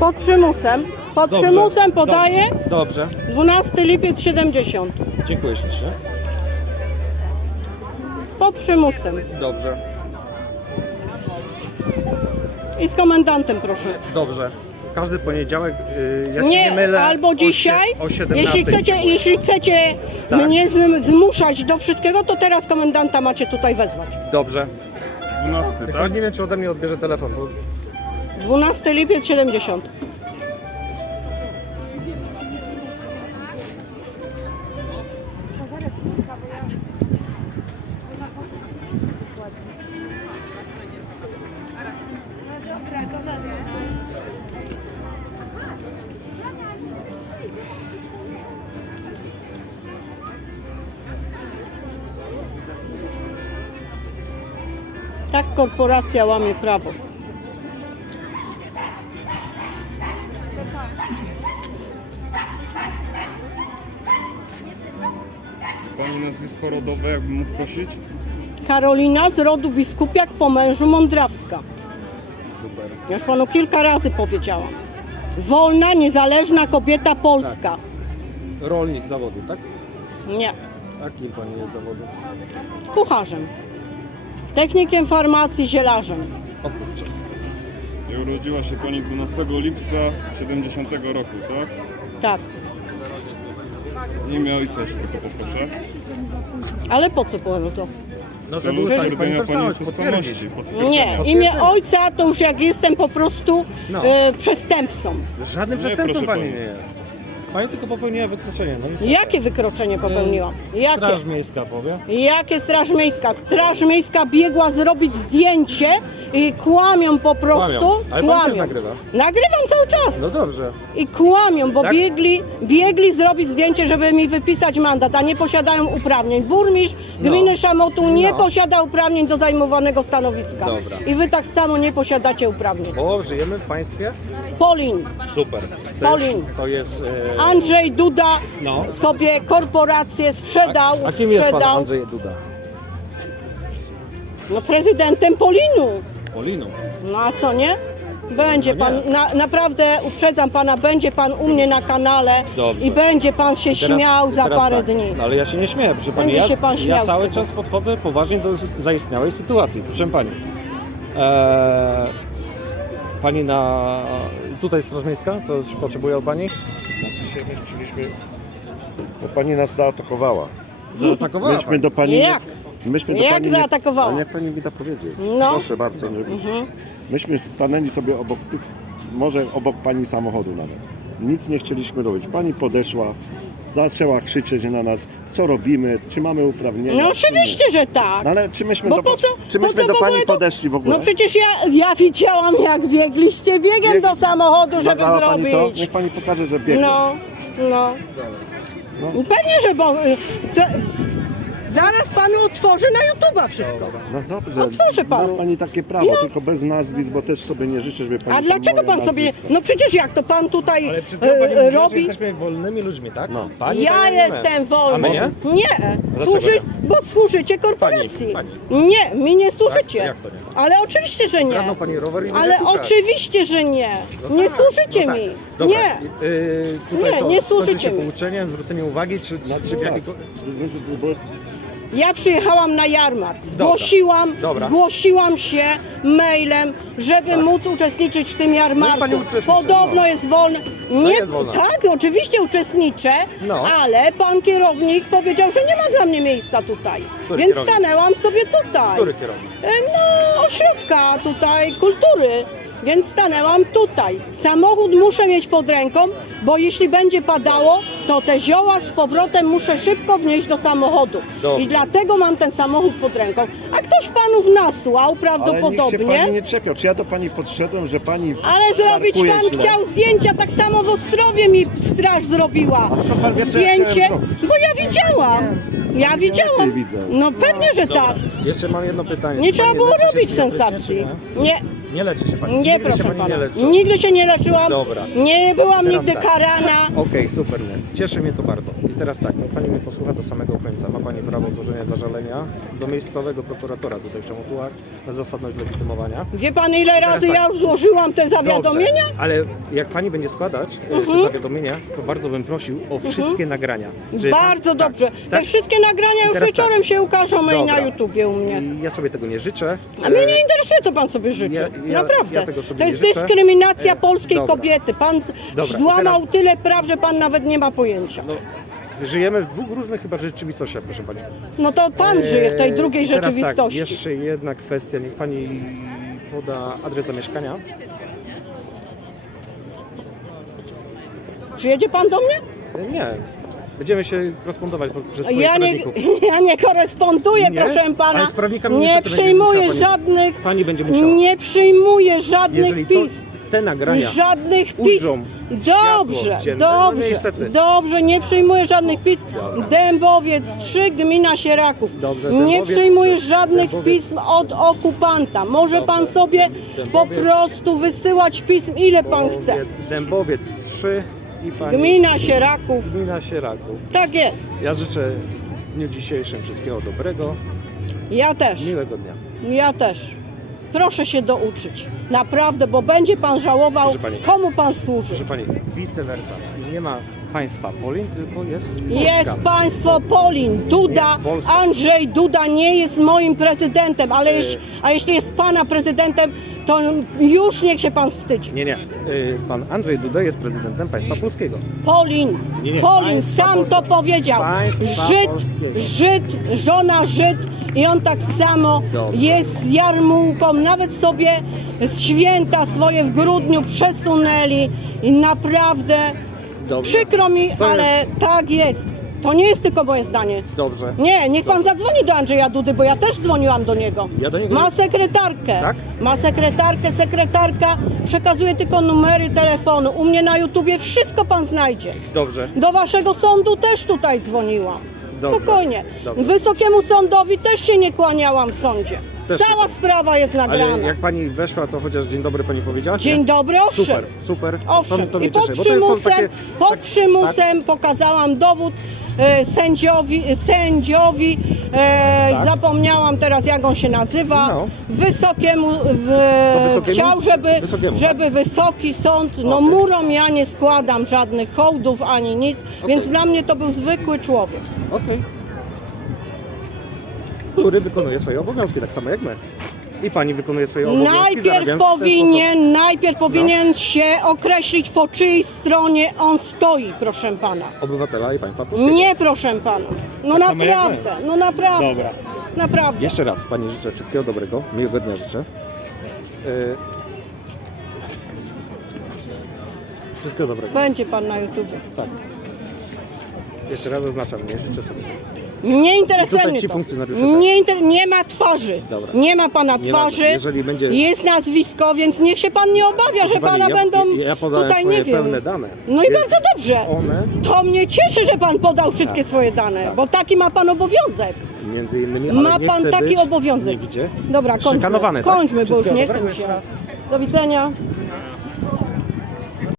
Pod przymusem. Pod Dobrze, przymusem podaję. Dobrze. 12 lipiec 70. Dziękuję ślicznie. Pod przymusem. Dobrze. I z komendantem proszę. Dobrze. W każdy poniedziałek, yy, jak się Nie, nie mylę, albo dzisiaj. O 17. jeśli chcecie, jeśli chcecie Tak. mnie zm- zmuszać do wszystkiego, to teraz komendanta macie tutaj wezwać. Dobrze. 12, Tylko tak? nie wiem, czy ode mnie odbierze telefon. Bo... 12 lipiec 70. Tak korporacja łamie prawo. Pani nazwisko rodowe, jakbym mógł prosić? Karolina z rodu biskupiak po mężu Mądrawska. Super. Ja już panu kilka razy powiedziałam. Wolna, niezależna kobieta polska. Rolnik zawodu, tak? Nie, A kim pani jest zawodu? kucharzem. Technikiem farmacji, zielarzem. O kurczę. I urodziła się Pani 12 lipca 70 roku, tak? Tak. Imię ojca tylko poproszę. Ale po co panu to? No W celu żeby ustalić pani stwierdzenia Pani tożsamość, tożsamości. Nie, imię ojca to już jak jestem po prostu No. e, przestępcą. Żadnym Nie, przestępcą proszę pani pani. nie jest. Pani tylko popełniła wykroczenie. No niestety. Jakie wykroczenie popełniłam? Jakie? Straż miejska powie. Jakie Straż Miejska? Straż Miejska biegła zrobić zdjęcie i kłamią po prostu. Kłamią. Ale kłamią. też nagrywa. Nagrywam cały czas. No dobrze. I kłamią, bo Tak? biegli, biegli zrobić zdjęcie, żeby mi wypisać mandat, a nie posiadają uprawnień. Burmistrz No. gminy Szamotu nie No. posiada uprawnień do zajmowanego stanowiska. Dobra. I wy tak samo nie posiadacie uprawnień. Bo żyjemy w państwie? Polin, Super. To Polin. jest, to jest e, Andrzej Duda No. sobie korporację sprzedał, A kim jest pan sprzedał. Andrzej Duda? No prezydentem Polinu. Polinu. No a co nie? Będzie No pan, nie. na, naprawdę uprzedzam pana, będzie pan u mnie na kanale Dobrze. i będzie pan się śmiał za parę tak. dni. No, ale ja się nie śmieję, proszę pani. Będzie Ja, się pan śmiał ja z cały tego. czas podchodzę poważnie do zaistniałej sytuacji, proszę pani. Eee, pani na. Tutaj Straż Miejska? Coś potrzebuje od pani? Znaczy się my chcieliśmy, bo pani nas zaatakowała. Zaatakowała Myśmy pani. do pani. Jak? Myśmy do Jak pani zaatakowała? Ale niech pani mi da powiedzieć. No. Proszę bardzo, żeby. Myśmy stanęli sobie obok tych, może obok pani samochodu nawet. Nic nie chcieliśmy robić. Pani podeszła, zaczęła krzyczeć na nas, co robimy, czy mamy uprawnienia. No oczywiście, że tak. No ale czy myśmy Bo do, po co, czy po myśmy co do w ogóle pani to... podeszli w ogóle? No przecież ja, ja widziałam jak biegliście biegiem Biegli- do samochodu, żeby Zbadała pani to? zrobić. Niech pani pokaże, że biegnie. No, no. No. Pewnie, że bo... zaraz panu otworzę na YouTube'a wszystko. No dobrze, Otworzę panu. ma pani takie prawo, No. tylko bez nazwisk, bo też sobie nie życzę, żeby pani A tam dlaczego moje pan sobie... nazwisko. No przecież jak to pan tutaj Ale e, pani mówiła, że robi... jesteśmy wolnymi ludźmi, tak? No. Pani Ja tak nie jestem wolny. A my nie? Nie, Dlaczego Służy, nie? bo służycie korporacji. Pani, Nie, mi nie służycie. Tak? Jak to nie? Ale oczywiście, że nie. Kradną pani rower i Ale oczywiście, że nie. No nie tak, służycie no tak. mi. Dobra. Nie. Yy, tutaj Nie, to, nie służycie się mi. zwróceniem uwagi, czy, czy, czy w tak, bo Ja przyjechałam na jarmark. Zgłosiłam, Dobra. zgłosiłam się mailem, żeby móc uczestniczyć w tym No jarmarku. pani uczestniczy, Podobno no. jest wolny. No Nie, jest wolna. tak, oczywiście uczestniczę, No. ale pan kierownik powiedział, że nie ma dla mnie miejsca tutaj. Który Więc kierownik? stanęłam sobie tutaj. Który kierownik? E, No, ośrodka tutaj kultury. Więc stanęłam tutaj. Samochód muszę mieć pod ręką, bo jeśli będzie padało, to te zioła z powrotem muszę szybko wnieść do samochodu. Dobrze. I dlatego mam ten samochód pod ręką. A ktoś panów nasłał Ale nikt się prawdopodobnie. pani nie czepiał. Czy ja do pani podszedłem, że pani Ale zrobić parkuje pan źle? chciał zdjęcia, tak samo w Ostrowie mi straż zrobiła. A skąd pan wie, co ja Zdjęcie, chciałem zrobić? bo ja widziałam. Ja widziałam. widzę. No pewnie, że tak. Jeszcze mam jedno pytanie. Nie Czy trzeba pani było leczy się robić sensacji. czy nie? Nie, leczy się pani. Nie, Nigdy proszę się pani pana. nie leczyła. Nigdy się nie leczyłam. Dobra. Nie byłam Teraz nigdy tak. karana. Okej, super, cieszy mnie to bardzo. I teraz tak, no pani mnie posłucha do samego końca. Ma pani prawo złożenia zażalenia do miejscowego prokuratora tutaj w Czemotułach na zasadność legitymowania. Wie pan ile razy tak. ja już złożyłam te zawiadomienia? Dobrze, ale jak pani będzie składać e, Mhm. te zawiadomienia, to bardzo bym prosił o wszystkie nagrania. Bardzo pan- dobrze. Tak, Te tak. wszystkie nagrania już teraz wieczorem tak. się ukażą i na Dobra. YouTubie u mnie. I ja sobie tego nie życzę. A mnie E, nie interesuje, co pan sobie życzy. ja- ja- Naprawdę. ja tego sobie to nie jest życzę. dyskryminacja polskiej dobra. kobiety. Pan z- Dobra, złamał tyle praw, że pan nawet nie ma pojęcia. No, żyjemy w dwóch różnych chyba rzeczywistościach, proszę pani. No to pan żyje w tej drugiej teraz rzeczywistości. Tak, jeszcze jedna kwestia, niech pani poda adres zamieszkania. Przyjedzie pan do mnie? Nie. Będziemy się korespondować po- przez swoich Ja nie, prawników. ja nie koresponduję, Nie? proszę pana. Z prawnikami Nie niestety będzie przyjmuję musiała pani- żadnych. Pani będzie musiała. Nie przyjmuję żadnych Jeżeli to, pism. te nagrania Żadnych pism. Dobrze, światło dzienne, no dobrze, niestety. dobrze, nie przyjmuję żadnych pism. Dębowiec 3, gmina Sieraków. Dobrze, nie Dębowiec przyjmuję trzy. żadnych Dębowiec pism od okupanta. Może pan sobie po Dębowiec- prostu wysyłać pism ile pan chce. Dębowiec- Dębowiec 3 i pani Gmina Sieraków. gmina Sieraków. Tak jest. Ja życzę w dniu dzisiejszym wszystkiego dobrego, Ja też. miłego dnia. Ja też. Proszę się douczyć. Naprawdę, bo będzie pan żałował, Proszę pani. komu pan służy. Proszę pani, vice versa. Nie ma państwa Polin, tylko jest Polska. Jest państwo Polin, Duda, Polska. Andrzej Duda nie jest moim prezydentem, ale jeśli, a jeśli jest pana prezydentem, to już niech się pan wstydzi. Nie, nie. Y, Pan Andrzej Duda jest prezydentem państwa polskiego. Polin, Nie, nie, Polin państwa sam to polskiego. powiedział. Państwa Żyd, polskiego. Żyd, żona Żyd i on tak samo jest z jarmułką, nawet sobie święta swoje w grudniu przesunęli i naprawdę Dobrze. przykro mi, To ale tak jest. To nie jest tylko moje zdanie. Dobrze. Nie, niech pan zadzwoni do Andrzeja Dudy, bo ja też dzwoniłam do niego. Ja do niego Ma nie- sekretarkę. Tak? Ma sekretarkę, sekretarka przekazuje tylko numery telefonu. U mnie na YouTubie wszystko pan znajdzie. Dobrze. Do waszego sądu też tutaj dzwoniłam. Dobrze. Spokojnie. Dobrze. Wysokiemu sądowi też się nie kłaniałam w sądzie. Też Cała sprawa jest nagrana. Ale jak pani weszła, to chociaż dzień dobry pani powiedziała? czy Dzień nie? dobry, owszem. Super, super. Owszem, To, to mnie i pod cieszy, bo to są przymusem, takie- pod tak- przymusem pokazałam dowód e, sędziowi, sędziowi e, Tak. zapomniałam teraz jak on się nazywa, No. wysokiemu, w, To wysokiemu? chciał, żeby, Wysokiemu, tak? żeby wysoki sąd, no Okej. murom ja nie składam żadnych hołdów ani nic, więc dla mnie to był zwykły człowiek. Okej. Który wykonuje swoje obowiązki, tak samo jak my. I pani wykonuje swoje obowiązki. Najpierw zarabiając w ten No. powinien, najpierw powinien się określić po czyjej stronie on stoi, proszę pana. sposób Obywatela i państwa polskiego. Nie, proszę pana. No Tak samo jak naprawdę, no naprawdę. Dobra. Naprawdę. Jeszcze raz pani życzę wszystkiego dobrego, miłego dnia życzę. Yy... Wszystkiego dobrego. Będzie pan na YouTubie. Tak. Jeszcze raz zaznaczam, nie życzę sobie. Nie interesuje Tutaj mnie ci to. funkcjonariusze Nie, inter... nie ma twarzy. Dobra. Nie ma pana Nie ma- twarzy. jeżeli będzie- Jest nazwisko, więc niech się pan nie obawia, że Proszę pani, pana ja, będą ja podałem tutaj swoje nie wiem. pełne dane. No i Więc bardzo dobrze. One, To mnie cieszy, że pan podał wszystkie Tak. swoje dane, Tak. bo taki ma pan obowiązek. między innymi, ale Ma nie pan chcę taki być obowiązek. Nigdzie. Dobra, kończmy. Szykanowany, tak? Kończmy, bo już Wszystkiego nie chcę dobrego mi się. raz. Do widzenia.